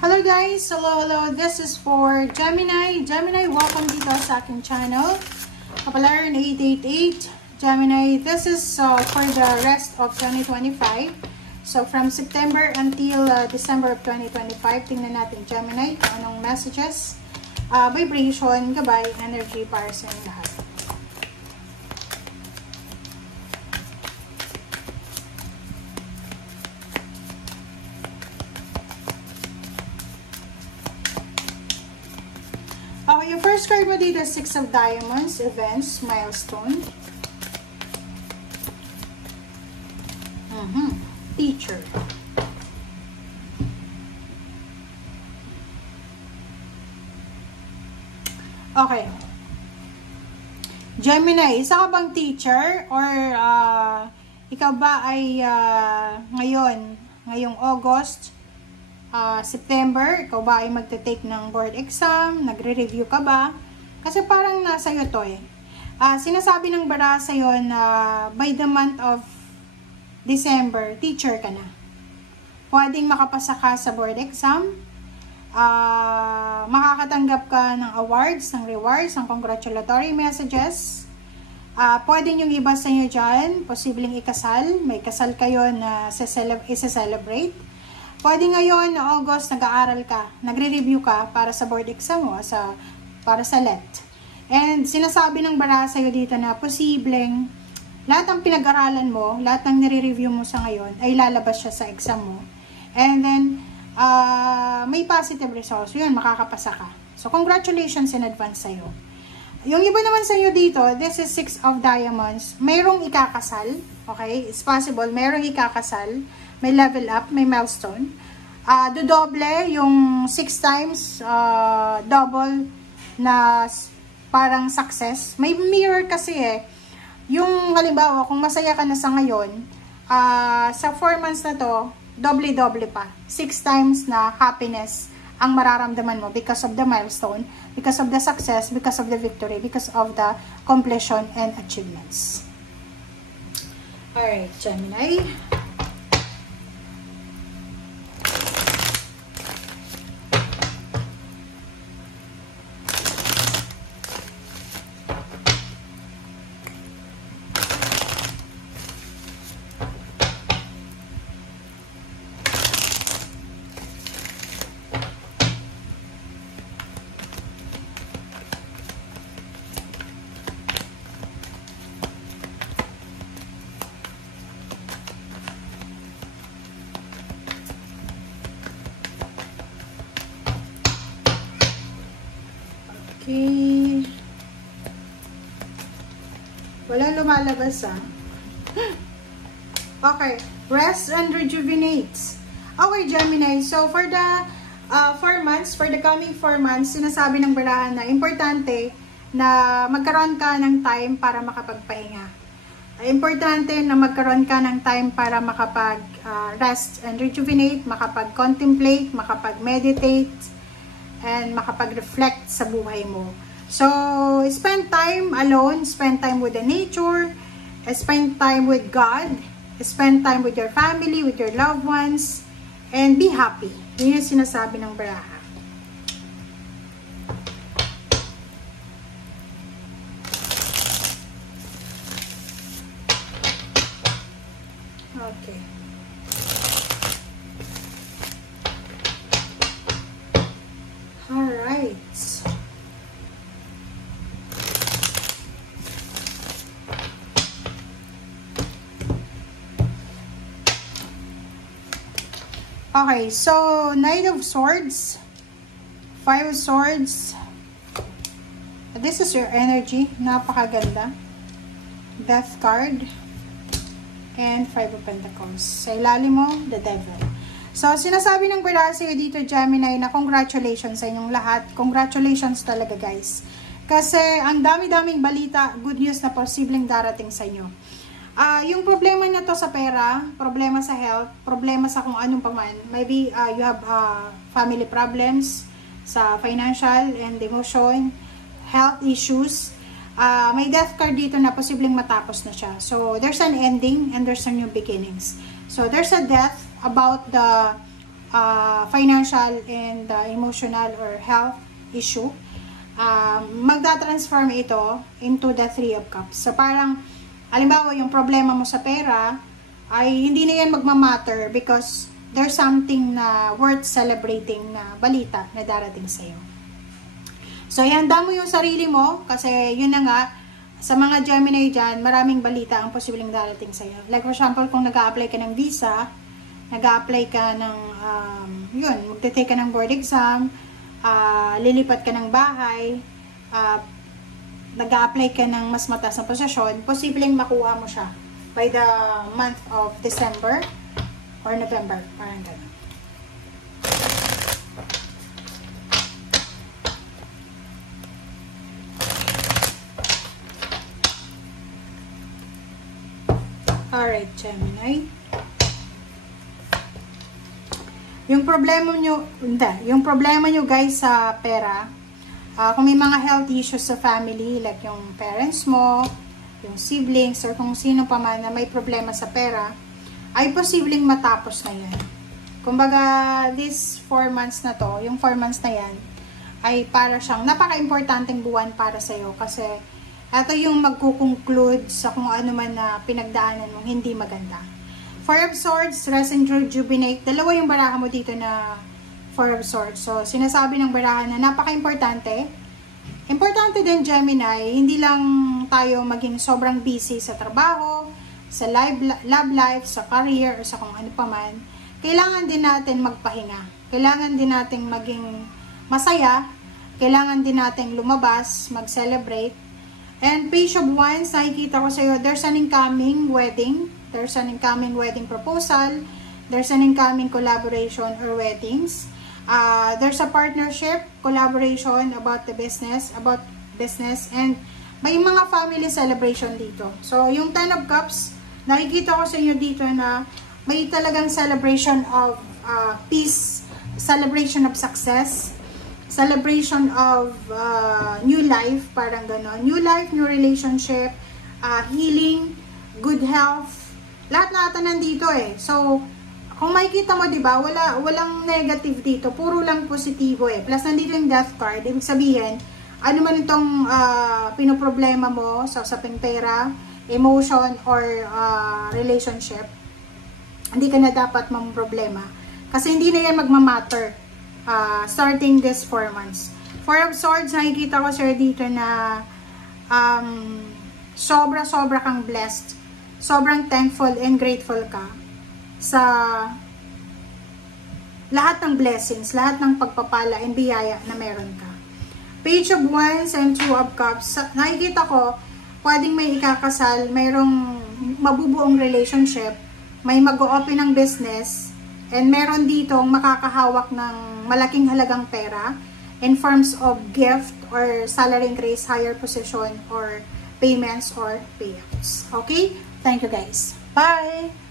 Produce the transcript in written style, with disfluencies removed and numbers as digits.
Hello guys! Hello! This is for Gemini. Gemini, welcome dito sa aking channel. Kapalaran 888. Gemini, this is for the rest of 2025. So, from September until December of 2025, tingnan natin Gemini kung anong messages, vibration, gabay, energy para sa inyong lahat. Okay, yung first card mo dito, Six of Diamonds, Events, Milestone. Teacher. Okay. Gemini, isa ka bang teacher? Or ikaw ba ay ngayong August, September, ikaw ba ay magte-take ng board exam? Nagre-review ka ba? Kasi parang nasa iyo to eh. Sinasabi ng bara sa'yo na by the month of December, teacher ka na. Pwedeng makapasa ka sa board exam. Makakatanggap ka ng awards, ng rewards, ng congratulatory messages. Pwedeng yung iba sa inyo dyan, posibleng ikasal. May kasal kayo na isa-celebrate. Pwede ngayon na August, nag-aaral ka, nagre-review ka para sa board exam mo, para sa LET. And sinasabi ng bara sa'yo dito na posibleng lahat ng pinag-aralan mo, lahat ng nire-review mo sa ngayon, ay lalabas siya sa exam mo. And then, may positive results. Yun, makakapasa ka. So, congratulations in advance sa'yo. Yung iba naman sa'yo dito, this is Six of Diamonds. Mayroong ikakasal. Okay? It's possible. Mayroong ikakasal. May level up, may milestone. Dodoble yung 6 times, double na parang success. May mirror kasi eh. Yung halimbawa, kung masaya ka na sa ngayon, sa 4 months na to, doble-doble pa. 6 times na happiness ang mararamdaman mo because of the milestone, because of the success, because of the victory, because of the completion and achievements. Alright, Gemini. Okay. Wala lumalabas Okay. Rest and rejuvenates. Okay, Gemini. So, for the 4 months, for the coming 4 months, sinasabi ng barahan na importante na magkaroon ka ng time para makapagpahinga. Importante na magkaroon ka ng time para makapag-rest and rejuvenate, makapag-contemplate, makapag-meditate, and makapag-reflect sa buhay mo. So, spend time alone, spend time with the nature, spend time with God, spend time with your family, with your loved ones, and be happy. Yun yung sinasabi ng baraha. Okay. Alright. Okay, so Knight of Swords, Five of Swords. This is your energy. Napakaganda. Death card. And Five of Pentacles. Sa ilalim mo, the Devil. So, sinasabi ng baraha sa'yo dito, Gemini, na congratulations sa inyong lahat. Congratulations talaga, guys. Kasi, ang dami-daming balita, good news na posibleng darating sa inyo. Yung problema na to sa pera, problema sa health, problema sa kung anong paman. Maybe, you have family problems sa financial and emotion, health issues. May death card dito na posibleng matapos na siya. So, there's an ending and there's a new beginnings. So, there's a death about the financial and emotional or health issue, magda-transform ito into the Three of Cups. So parang, halimbawa, yung problema mo sa pera, ay hindi na yan magmamatter because there's something na worth celebrating na balita na darating sa'yo. So, ihanda mo yung sarili mo kasi yun na nga, sa mga Gemini dyan, maraming balita ang posibleng darating sa'yo. Like for example, kung nag-a-apply ka ng visa, nag-a-apply ka ng, magte-take ka ng board exam, lilipat ka ng bahay, nag-a-apply ka ng mas mataas na posisyon, posibleng makuha mo siya by the month of December or November, parang gano'n. Alright, Gemini. Yung problema nyo guys sa pera, kung may mga health issues sa family, like yung parents mo, yung siblings, or kung sino pa man na may problema sa pera, ay posibleng matapos na yan. Kumbaga, this 4 months na to, yung 4 months na yan, ay para siyang napaka-importanteng buwan para sa'yo kasi ito yung magkukonclude sa kung ano man na pinagdaanan mong hindi maganda. Four of Swords, Rest and Rejuvenate. Dalawa yung baraha mo dito na Four of Swords. So, sinasabi ng baraha na napaka-importante. Importante din, Gemini, hindi lang tayo maging sobrang busy sa trabaho, sa love life, sa career, o sa kung ano pa man. Kailangan din natin magpahinga. Kailangan din natin maging masaya. Kailangan din natin lumabas, mag-celebrate. And Page of Wands, nakikita ko sa iyo, there's an incoming wedding. There's an incoming wedding proposal. There's an incoming collaboration or weddings. There's a partnership, collaboration about business, and may mga family celebration dito. So, yung 10 of Cups, nakikita ko sa inyo dito na may talagang celebration of peace, celebration of success, celebration of new life, parang gano'n. New life, new relationship, healing, good health, lahat nandito eh. So, kung makikita mo, diba, walang negative dito, puro lang positibo eh. Plus, nandito yung death card, ibig sabihin, ano man itong pinoproblema mo sa usaping pera, emotion, or relationship, hindi ka na dapat mamroblema. Kasi hindi na yan magmamatter starting this 4 months. Four of Swords, nakikita ko sir dito na sobra kang blessed. Sobrang thankful and grateful ka sa lahat ng blessings, lahat ng pagpapala and biyaya na meron ka. Page of Wands and Two of Cups, nakikita ko, pwedeng may ikakasal, mayroong mabubuong relationship, may mag-o-open ng business, and meron ditong makakahawak ng malaking halagang pera in forms of gift or salary increase, higher position, or payments or payouts. Okay? Thank you guys. Bye!